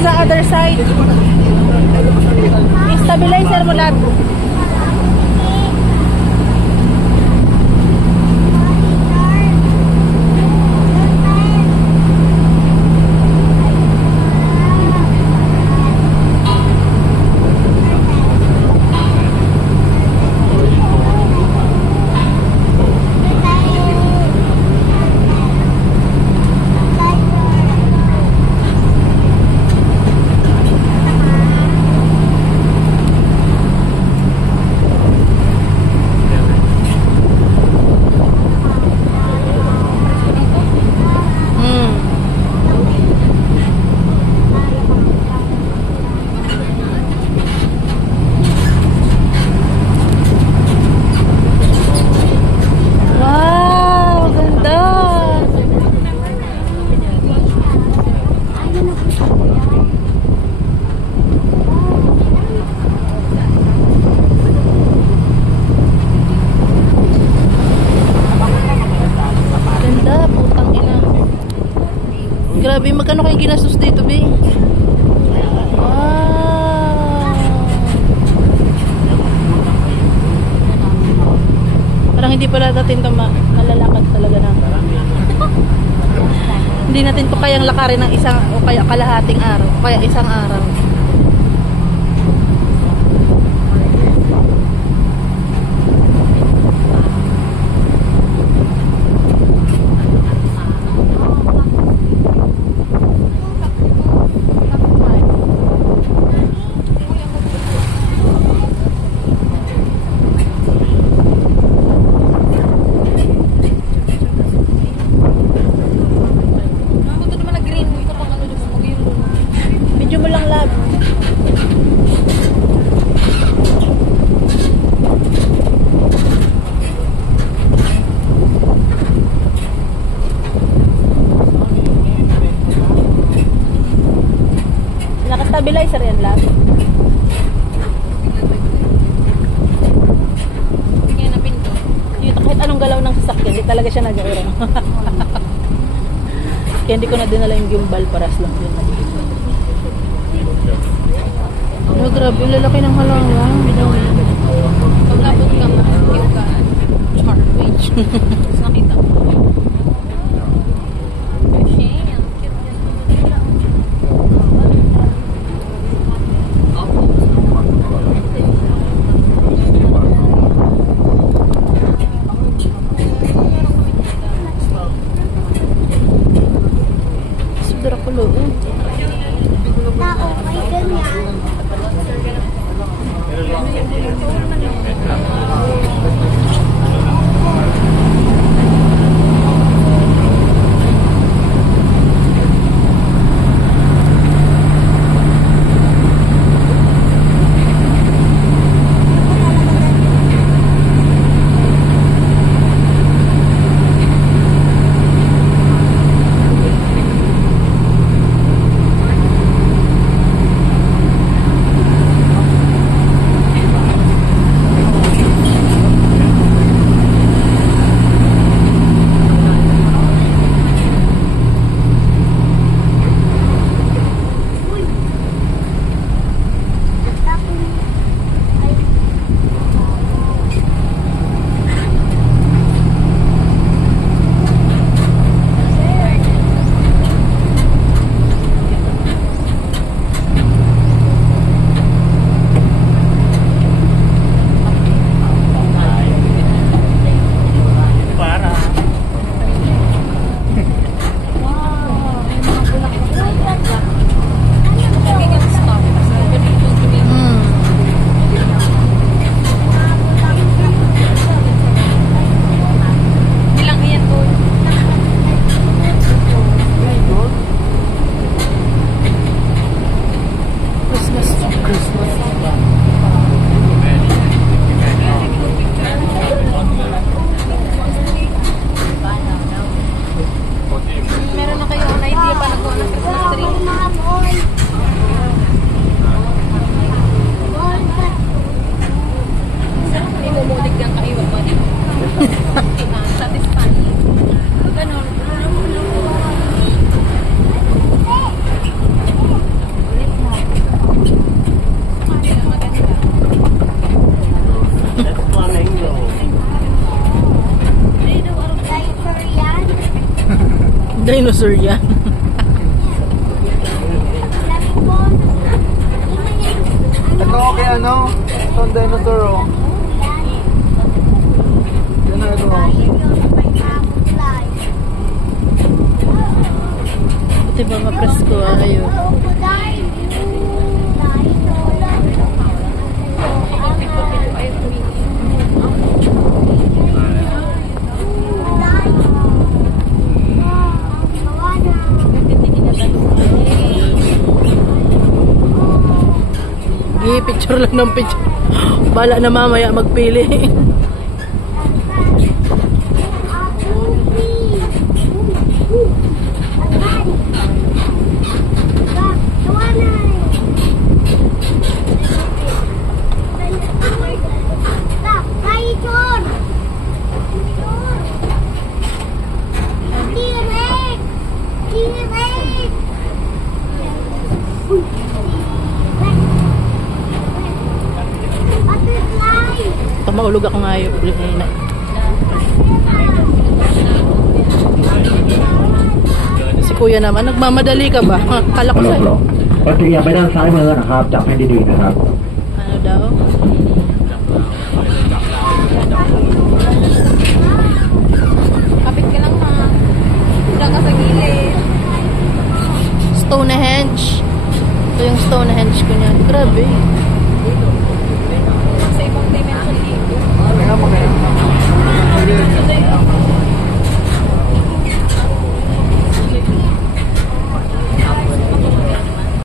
sa other side. Stabilizer mo lahat. Grabe, magkano kayo ginastos dito, be? Wow! Parang hindi pala natin ito malalakad talaga na. Hindi natin ito kayang lakarin ng isang o kaya kalahating araw, o kaya isang araw. Stabilizer yan lang. Tingnan na pinto. Dito kahit anong galaw ng sasakyan, hindi talaga siya nag-aura. Kaya hindi ko na dinala yung gimbal, paras lang din. Oh, grabe, lalaki ng halaman. Pagkabot ka ma, yung ka charge. Nakita mo. Dinosaur yan. Ito okay ano? Ito ang dinosaur oh. Yan na ito oh. Buti ba mapresko ayo. Picture lang ng picture. Bala na mamaya magpili. Maulog ako ngayon. Si kuya naman, nagmamadali ka ba? Kala ko sa'yo. ก็เตรียมไปด้านซ้ายมือนะครับจับให้ดีๆนะครับ